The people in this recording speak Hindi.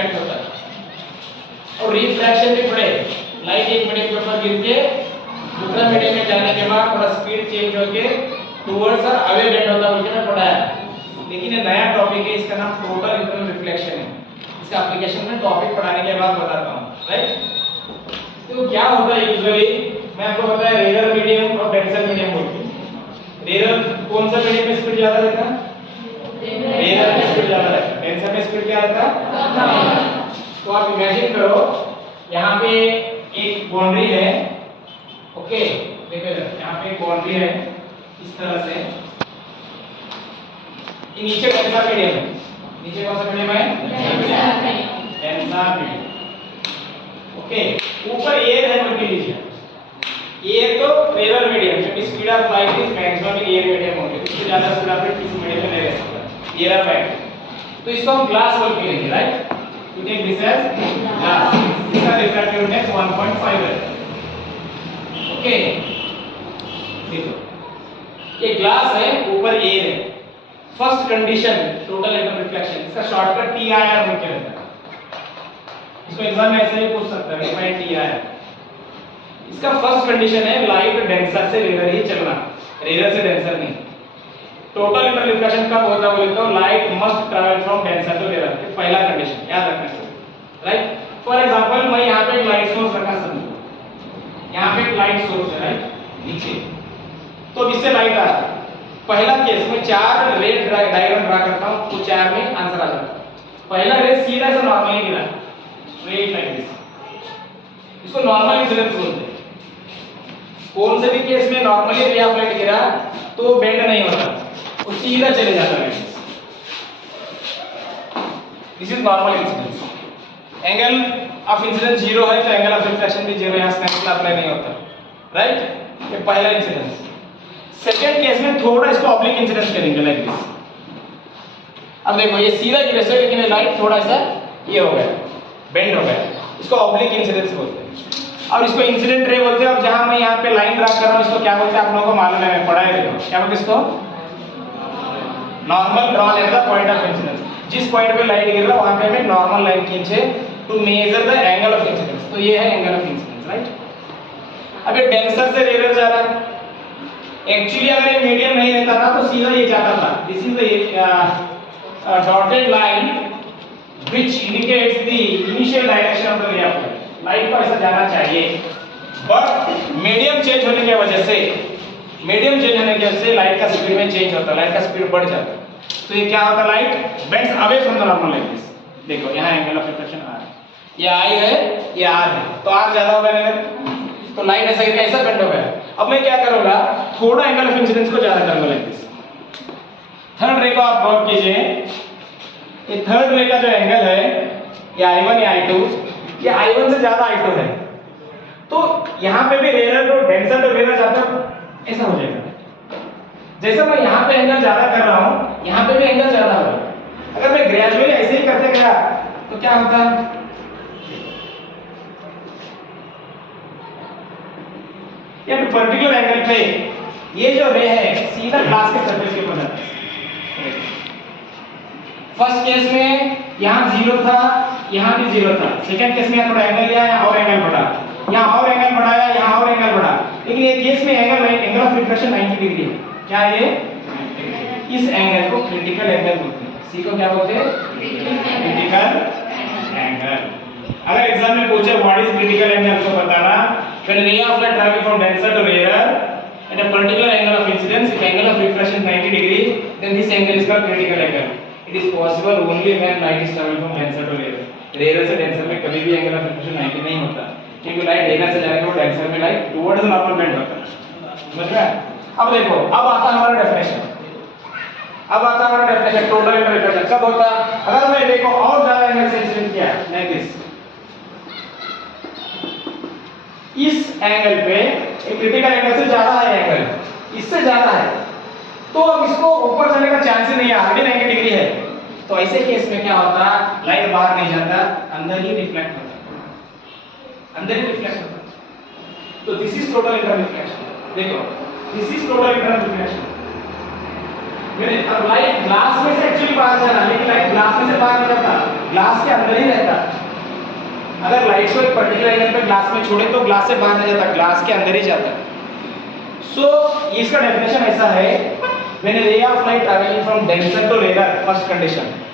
रिफ्लेक्ट होता है। और रिफ्रैक्शन भी पड़े, लाइट एक मीडियम के ऊपर गिर के दूसरा मीडियम में जाने के बाद थोड़ा स्पीड चेंज होके टुवर्ड्स और अवे बेंड होता है, उसके में पढ़ाया। लेकिन ये नया टॉपिक है, इसका नाम टोटल इंटरनल रिफ्लेक्शन है। इसका एप्लीकेशन में टॉपिक पढ़ाने के बाद बताता हूँ, राइट। तो क्या होता है यूजुअली, मैं आपको बताया रेयर मीडियम और डेंसर मीडियम बोलते हैं। रेयर कौन सा मीडियम में स्पीड ज्यादा रहता है? रेयर में स्पीड ज्यादा रहता है। डेंसर में स्पीड क्या रहता है? तो आप इमेजिन करो यहाँ पे एक बाउंड्री है, ओके, देखो यहाँ पे एक बाउंड्री है इस तरह से, ये नीचे डेंसर मीडियम है। नीचे कौन सा मीडियम है? Denser medium, okay. ऊपर एयर है, मान लीजिए एयर तो रेयर मीडियम, क्योंकि speed of light is maximum in air medium होगी, इससे ज्यादा स्पीड ऑफ लाइट किसी मीडियम में नहीं रह सकता, एयर बैग। तो इसको हम ग्लास बोल के लेंगे, right. You take this as glass. इसका refractive index 1.5 है, ओके। देखो ये ग्लास है, ऊपर एयर है। First condition total internal reflection, इसका शॉर्टकट TIR बोल के रहता है। इसको एग्जाम में ऐसे ही पूछ सकता है, डिफाइन TIR। इसका फर्स्ट कंडीशन है लाइट डेंसर से रेयर ही चलना, रेयर से डेंसर नहीं। टोटल इंटरनल रिफ्लेक्शन कब होता है बोले तो light must travel from denser to rare, ये पहला कंडीशन याद रखना चाहिए, राइट। फॉर एग्जांपल मैं यहाँ पे एक लाइट सोर्स रखा, समझो यहाँ पे एक लाइट सोर्स है, राइट, नीचे। तो इससे लाइट आ रहा है। पहला केस में 4 रे डायग्राम ड्रा करता हूँ, तो 4 में आंसर आ जाता है। पहला रे सीधा से नॉर्मली गिरा, स्ट्रेट लाइक दिस, इसको नॉर्मल इंसिडेंस बोलते हैं। कौन से भी केस में नॉर्मली रे ऑफ लाइट गिरा तो बेंड नहीं होता, वो सीधा चले जाता है। This is normal incidence. Angle of incidence 0 है तो एंगल ऑफ रिफ्लेक्शन भी 0, यहां स्नेल लॉ अप्लाई नहीं होता, राइट। ये पहला इंसिडेंस। सेकंड केस में थोड़ा इसको ऑब्लिक इंसिडेंस करेंगे, लाइक दिस। अब देखो ये सीधा गिरे से, लेकिन ये लाइट थोड़ा सा ये हो गया, बेंड हो गया, इसको ऑब्लिक इंसिडेंस बोलते हैं। और इसको इंसिडेंट रे बोलते हैं। और जहां मैं यहाँ पे लाइन ड्रा कर रहा हूँ, इसको क्या बोलते हैं आप लोगों को मालूम है, मैं पढ़ाया है, क्या बोलते हैं इसको? Normal drawn at the point of incidence. जिस पॉइंट पे लाइट गिर रहा है वहां पे हमें नॉर्मल लाइन खींचे to measure the angle of incidence. तो ये है एंगल ऑफ इंसिडेंस, राइट। अब ये डेंसर से रेयर जा रहा है। एक्चुअली अगर ये मीडियम नहीं रहता था तो सीधा ये जाता था। This is the dotted line which indicates the initial direction of the रे ऑफ लाइट। लाइट को ऐसा जाना चाहिए, बट मीडियम चेंज होने की वजह से लाइट का स्पीड में चेंज होता है, लाइट का स्पीड बढ़ जाता है। तो ये क्या होता है, light bends away from the normal light this. देखो यहाँ एंगल ऑफ रिफ्लेक्शन R है, ये I है, ये R है, तो R ज्यादा हो गया, तो लाइट ऐसा करके ऐसा बेंड हो गया। अब मैं क्या करूंगा, थोड़ा एंगल ऑफ इंसिडेंस को ज्यादा करूंगा, लाइक दिस। थर्ड रे को आप नोट कीजिए, ये थर्ड रे का जो एंगल है, ये I1 या I2, ये I1 से ज्यादा I2 है। तो यहाँ पे भी rare to denser to rare जाता है, ऐसा हो जाएगा। जैसे मैं यहाँ पे एंगल ज्यादा कर रहा हूँ, यहाँ पे भी एंगल ज्यादा होगा। अगर मैं ग्रेजुअली ऐसे ही करते गया तो क्या होता है, ये पर्टिकुलर एंगल पे ये जो रे है सीधा ग्लास के सरफेस के ऊपर जाता है। फर्स्ट केस में यहाँ 0 था, यहाँ भी 0 था। सेकंड केस में यहाँ थोड़ा एंगल लिया, यहाँ और एंगल बढ़ा, यहाँ और एंगल बढ़ाया, यहाँ और एंगल बढ़ा। लेकिन ये केस में एंगल ऑफ रिफ्लेक्शन 90 डिग्री है। क्या ये? इस एंगल को क्रिटिकल एंगल बोलते हैं। सी को क्या बोलते हैं? Critical angle. अगर एग्जाम में पूछे व्हाट इज क्रिटिकल एंगल तो बताना, when ray of light travel from denser to rarer at a particular angle of incidence, if angle of reflection 90 degree, then this angle is called critical angle. It is possible only when light is traveling from denser to rarer. Rarer से denser में कभी भी angle of reflection 90 नहीं होता, क्योंकि लाइट डेंसर से जाएगा, वो डेंसर में लाइट टुवर्ड्स नॉर्मल बेंड होता है। समझ में? अब देखो, अब आता है हमारा डेफिनेशन। टोटल इंटरनल रिफ्लेक्शन कब होता है? अगर मैं देखो और ज्यादा एंगल से इंसिडेंट किया, लाइक दिस, इस एंगल पे एक क्रिटिकल एंगल से ज्यादा है, एंगल इससे ज्यादा है, तो अब इसको ऊपर जाने का चांस ही नहीं है, आगे 90 डिग्री है। तो ऐसे केस में क्या होता है, लाइट बाहर नहीं जाता, अंदर ही रिफ्लेक्ट होता है। तो this is total internal reflection. देखो, this is total internal reflection. अब लाइट ग्लास में से एक्चुअली बाहर जाना, लेकिन लाइट ग्लास में से बाहर नहीं जाता, ग्लास के अंदर ही रहता है। अगर लाइट को एक पर्टिकुलर एंगल पे ग्लास में छोड़े तो ग्लास से बाहर नहीं जाता, ग्लास के अंदर ही जाता है। सो इसका डेफिनेशन ऐसा है, when a ray of light travelling from denser to rare, first condition